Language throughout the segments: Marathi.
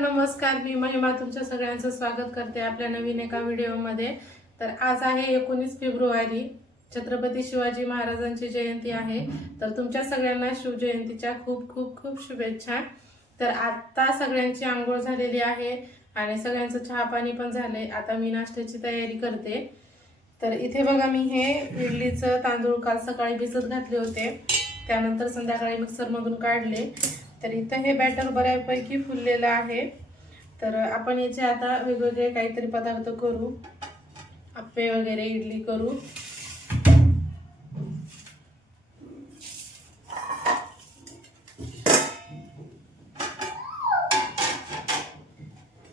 नमस्कार. मी महिमा तुमच्या सगळ्यांचं स्वागत करते आपल्या नवीन एका व्हिडिओमध्ये. तर आज आहे 19 फेब्रुवारी, छत्रपती शिवाजी महाराजांची जयंती आहे. तर तुमच्या सगळ्यांना शिवजयंतीच्या खूप खूप खूप शुभेच्छा. तर आता सगळ्यांची आंघोळ झालेली आहे आणि सगळ्यांचं चहा पाणी पण झालंय. आता मी नाश्त्याची तयारी करते. तर इथे बघा, मी हे इडलीचं तांदूळ काल सकाळी भिजत घातले होते, त्यानंतर संध्याकाळी मिक्सरमधून काढले. तर इथं हे बॅटर बऱ्यापैकी फुललेलं आहे. तर आपण याचे आता वेगवेगळे काहीतरी पदार्थ करू, आप्पे वगैरे, इडली करू.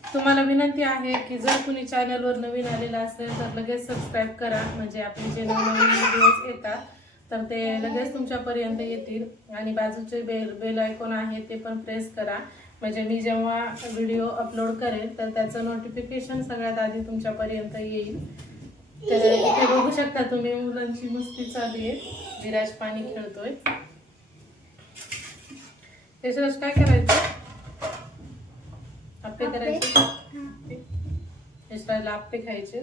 तुम्हाला विनंती आहे की जर कुणी चॅनलवर नवीन आलेला असेल तर लगेच सबस्क्राईब करा, म्हणजे आपले जे नवीन व्हिडिओज येतात तर ते लगेच तुमच्यापर्यंत येतील. आणि बाजूचे बेल आयकॉन आहे ते पण प्रेस करा, म्हणजे मी जेव्हा व्हिडिओ अपलोड करेल तर त्याचं नोटिफिकेशन सगळ्यात आधी तुमच्यापर्यंत येईल. तर इथे बघू शकता तुम्ही, मुलांची मस्ती चालू आहे. विराज पाणी खेळतोय. यशराज काय करायचं? आप्पे करायचे. यशराजला आप्पे खायचे.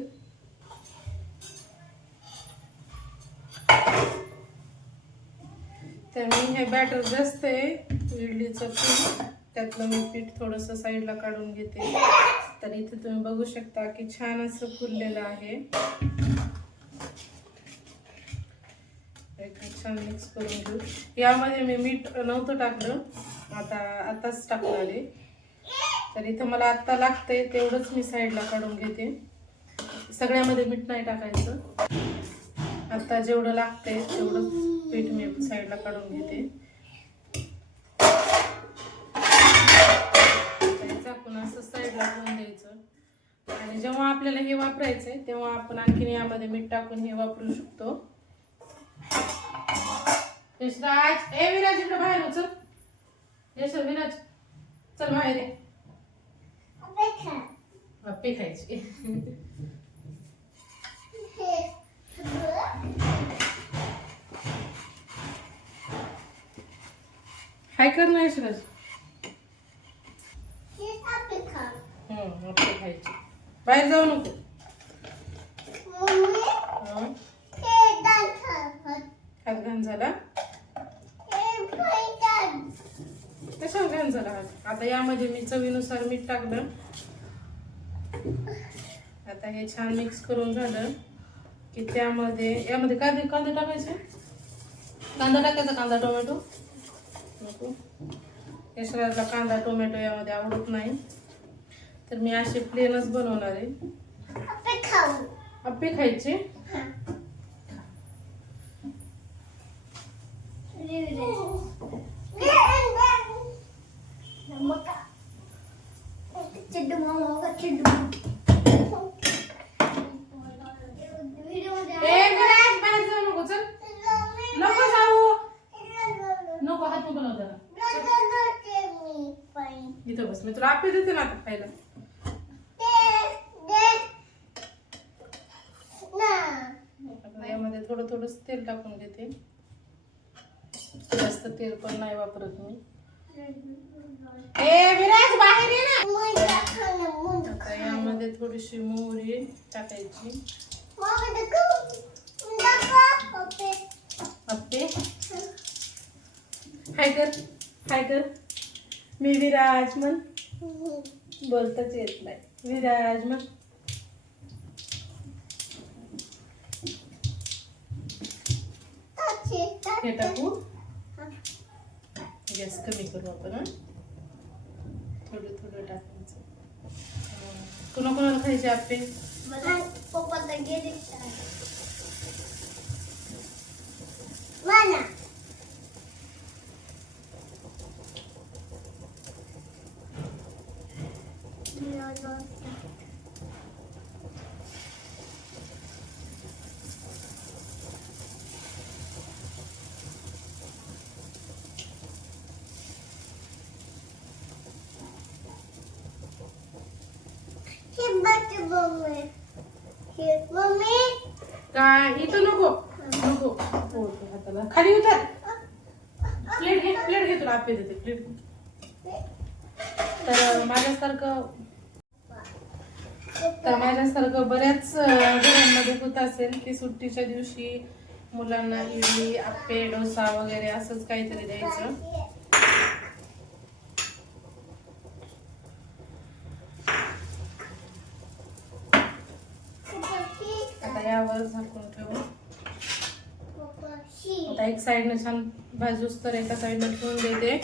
तर मी हे बॅटर जास्त आहे इडलीचं पीठ, त्यातलं मी पीठ थोडंसं साईडला काढून घेते. तर इथे तुम्ही बघू शकता की छान असं फुललेलं आहे. छान मिक्स करून घेऊ. यामध्ये मी मीठ नव्हतं टाकलं, आताच टाकून आले. तर इथं मला आत्ता लागतंय तेवढंच मी साईडला काढून घेते. सगळ्यामध्ये मीठ नाही टाकायचं. आता जेवढं लागतंय तेवढं पीठ मी साईडला काढून घेते. झाकून असं साईडला ठेवून द्यायचं. आणि जेव्हा आपल्याला हे वापरायचंय तेव्हा आपण आणखीन यामध्ये मीठ टाकून हे वापरू शकतो. यशराज, ए विराज, इकडे बाहेर हो, चल. विराज चल बाहेर ये. आप्पे खायचे. काय करणार यशराज? आप्पे खायचे. बाहेर जाऊ नको. हात घाण झाला. कशाला घाण झाला हात? आता यामध्ये मी चवीनुसार मीठ टाकलं. आता हे छान मिक्स करून झालं की यामध्ये कांदे टाकायचे. कांदा टाकायचा, कांदा टोमॅटो नको. यशराजला कांदा टोमॅटो यामध्ये आवडत नाही, तर मी असे प्लेनच बनवणार आहे. आप्पे खायचे. नको, हात बनव जरा. इथं बस, मी तुला आप्पे देते ना आता खायला. यामध्ये थोडं थोडं तेल टाकून घेते. जास्त तेल पण नाही वापरत मी. विराज बाहेर ये ना. आता यामध्ये थोडीशी मोहरी टाकायची. आप्पे हाय कर. मी विराज म्हण. बोलताच येत नाही. विराज म्हण. हे टाकू. गॅस कमी करू आपण. थोडं थोडं टाकायचं. कोणाकोणाला खायचे आप्पे? काय इथं नको नको. हाताला खाली उतर. प्लेट घे तुला आप्पे देते. प्लेट तर माझ्यासारखं बऱ्याच घरांमध्ये होत असेल की सुट्टीच्या दिवशी मुलांना इडली, आप्पे, डोसा वगैरे असंच काहीतरी द्यायचं. आता यावर झाकून ठेवू. आता एक साईडने छान भाजूस तर एका साईडने ठेवून देते.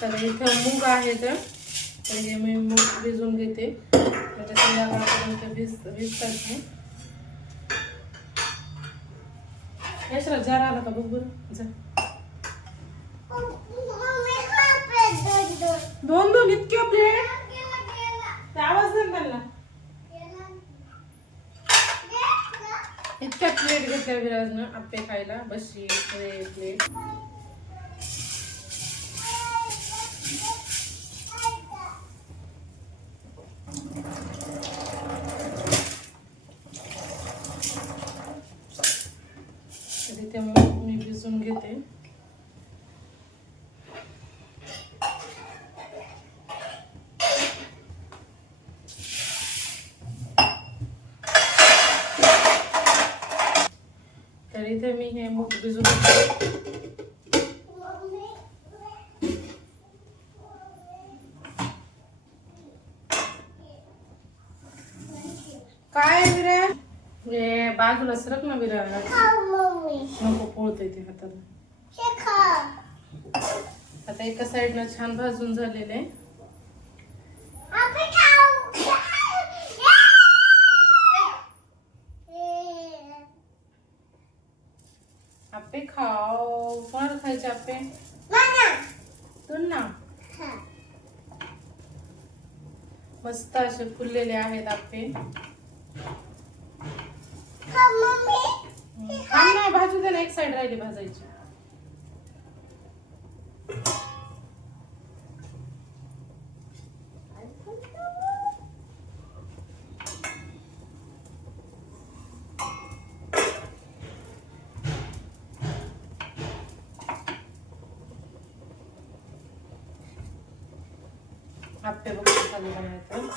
तर इथं मूग आहे तर हे मी मूग भिजून घेते म्हणजे संध्याकाळपर्यंत भिजतात नाही. यशरा जार आला का बघ बरं जा. दोन इतके प्लेट आवाज नाही त्यांना. इतक्या प्लेट घेतल्या विराजनं आप्पे खायला. बशी प्लेट तिथे मी भिजून घेते. तर इथे मी हे मूग भिजून घेते. काय विराज हे बाजूला सरक ना विराज. नको पोळतय ते हाताला. आता एका साईडनं छान भाजून झालेले. आप्पे खाओ. कोणाला खायचे आप्पे? तू ना. मस्त असे फुललेले आहेत आप्पे. ना भाजू दे ना. एक साइड राहिली भाजायची. आप्पे बघ चालू बनायचं.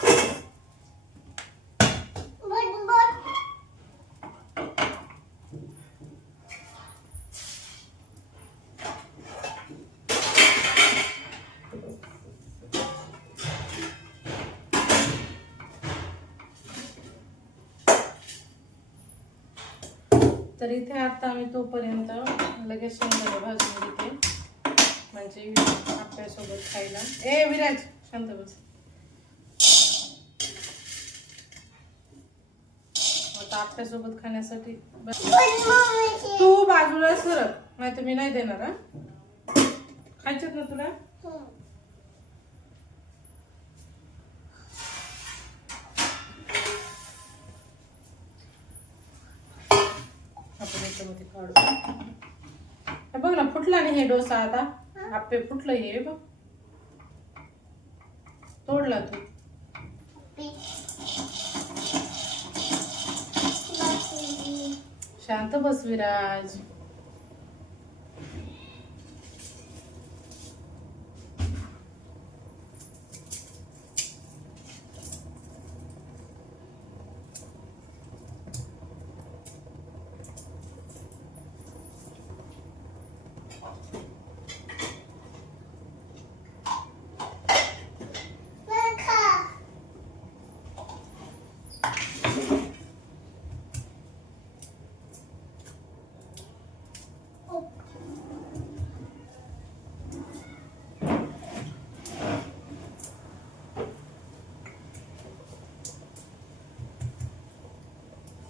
तर इथे आता आम्ही तोपर्यंत लगेच शेंगदाणे भाजून घेते म्हणजे आप्यासोबत खायला. ए विराज शांत बस. आता आप्यासोबत खाण्यासाठी तू बाजूला सरक. नाही तुम्ही नाही देणार. हा खायचेत ना तुला. याच्यामध्ये काढू. बघ ना फुटला नाही हे डोसा. आता आप्पे फुटलं हे बघ. तोडला तू. शांत बस विराज.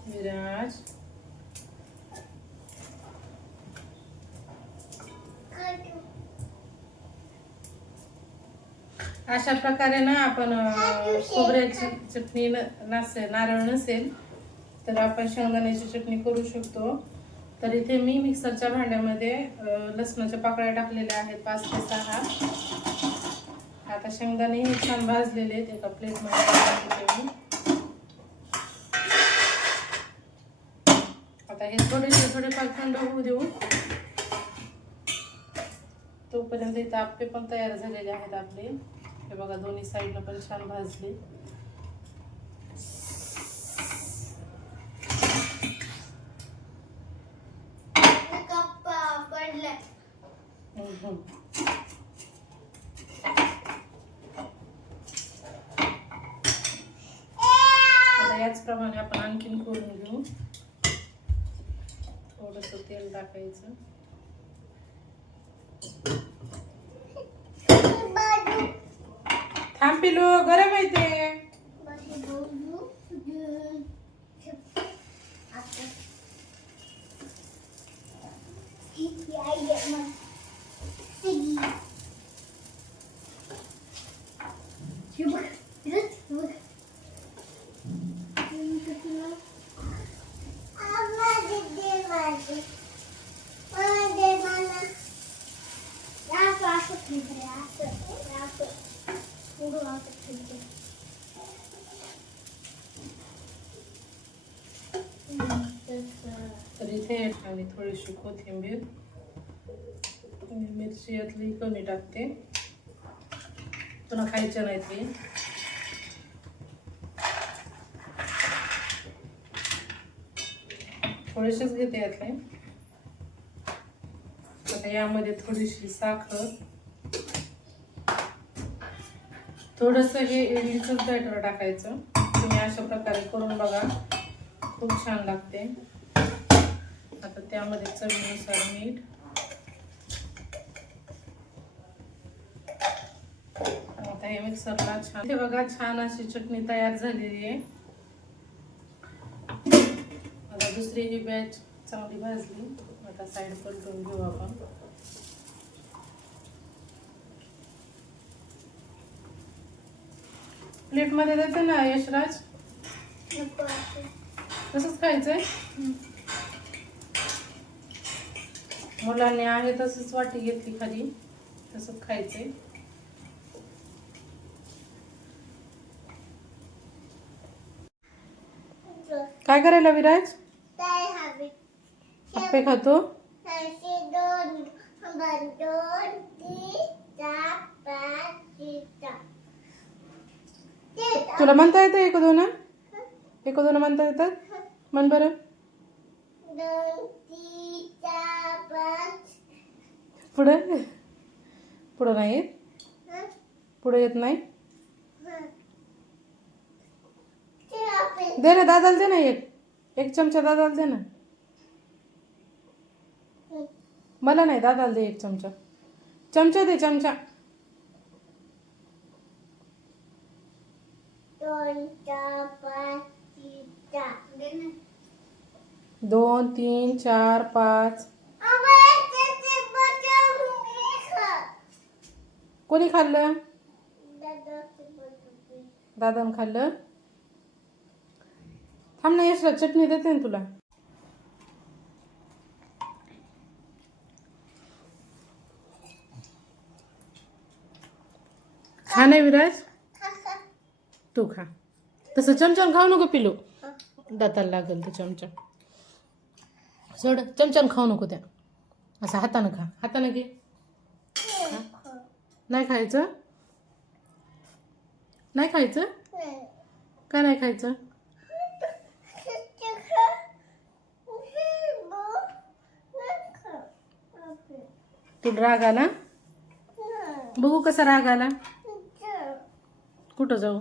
विराज अशा प्रकारे ना आपण खोबऱ्याची चटणी नसेल, नारळ नसेल तर आपण शेंगदाण्याची चटणी करू शकतो. तर इथे मी मिक्सरच्या भांड्यामध्ये लसणाच्या पाकळ्या टाकलेल्या आहेत 5 ते 6. आता शेंगदाणे हे छान भाजलेले आहेत. एका प्लेटमध्ये टाकले. आता हे थोडेफार थंड होऊ देऊ. तोपर्यंत इथे आप्पे पण तयार झालेले आहेत आपले. हे बघा दोन्ही साईडला पण छान भाजली. आता याचप्रमाणे आपण आणखीन करून घेऊ. थोडस तेल टाकायचं. थांब पिलू, गरम आहे ते. तर इथे आणि थोडीशी कोथिंबीर, मिरची यातली कमी टाकते, पुन्हा खायचं नाही ते. थोडेसेच घेते यातले. आता यामध्ये थोडीशी साखर, थोडस हे इडलीचं बॅटर टाकायचं. तुम्ही अशा प्रकारे करून बघा, खूप छान लागते. आता त्यामध्ये चवीनुसार मीठ, आता हे मिक्सरला छान. हे बघा छान अशी चटणी तयार झालेली आहे. आता दुसरी ही बॅच चांगली भाजली. आता साईड पलटून घेऊ आपण. प्लेट मध्ये देते ना यशराज, तसंच खायचंय. मुलांनी आहे तसंच वाटी घेतली खाली, तसंच खायचंय. काय करायला विराज? आप्पे खातो. तुला म्हणता येतं एक दोन? एक दोन म्हणता येतात? म्हण बरं. पुढे पुढे नाही येत? पुढे येत नाही? दे ना दादाला, दे ना एक चमचा दादाला दे ना. मला नाही, दादाला दे एक चमचा. चमचा दे, चमचा. 2 3 4 5. कोणी खाल्लं? दादानं खाल्लं. थांब ना यशला, चटणी देते ना तुला. खा नाही विराज, तू खा. तसं चमच्यानं खाऊ नको पिलू, दाताला लागल ते चमचा. सोड, चमच्यानं खाऊ नको त्या. असं हातानं खा, हातानं घे. नाही खायचं? नाही खायचं? का नाही खायचं? तू राग आला? बघू कसा राग आला. कुठं जाऊ?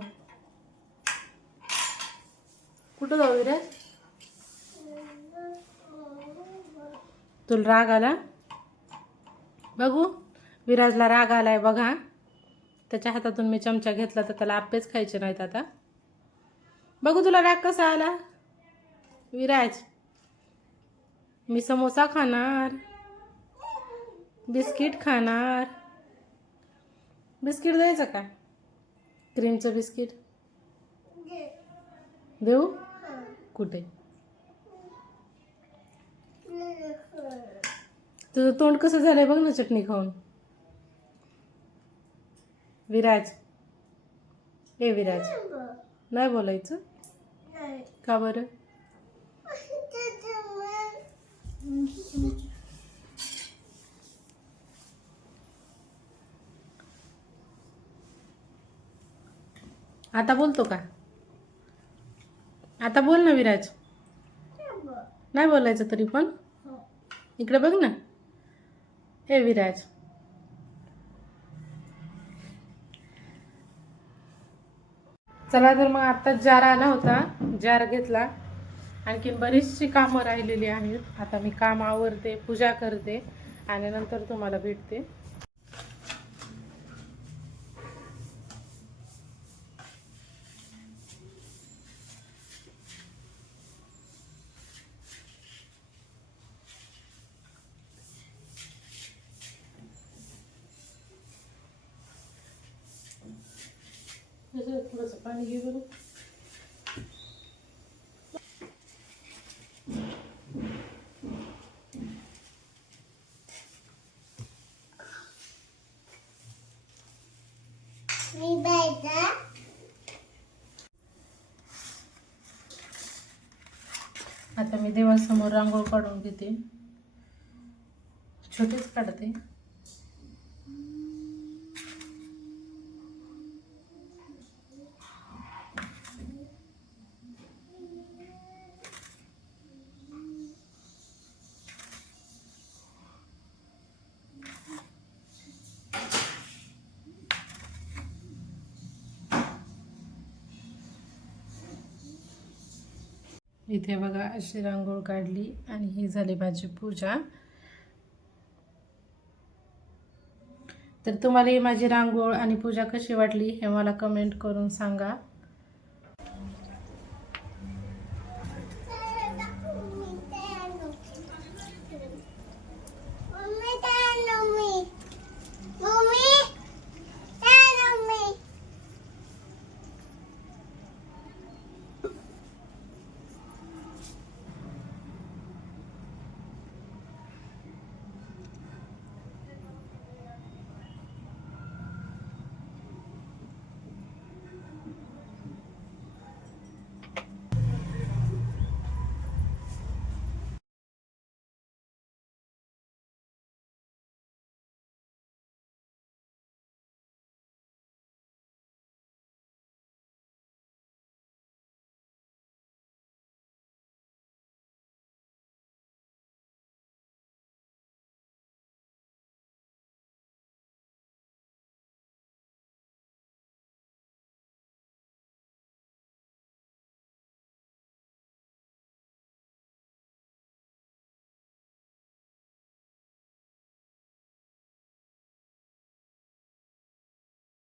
कुठं जाऊ विराज? तुला राग आला? बघू, विराजला राग आलाय बघा. त्याच्या हातातून मी चमचा घेतला तर त्याला आप्पेच खायचे नाहीत आता. बघू तुला राग कसा आला विराज. मी समोसा खाणार, बिस्किट खाणार. बिस्किट द्यायचं का? क्रीमचं बिस्किट देऊ? कुठे? तुझं तोंड कसं झालंय बघ ना चटणी खाऊन. विराज, ए विराज, नाही बोलायचं का बरं? आता बोलतो का? आता बोल ना विराज. नाही बोलायचं तरी पण. इकडे बघ ना. हे विराज. चला तर मग आत्ताच जार आला होता, जार घेतला. आणखीन बरीचशी कामं राहिलेली आहेत. आता मी काम आवरते, पूजा करते आणि नंतर तुम्हाला भेटते. थोडंसं पाणी घे बरं. आता मी देवासमोर रांगोळ काढून घेते. छोटीच काढते. इथे बघा अशी रांगोळ काढली आणि ही झाली माझी पूजा. तर तुम्हाला ही माझी रांगोळ आणि पूजा कशी वाटली हे मला कमेंट करून सांगा.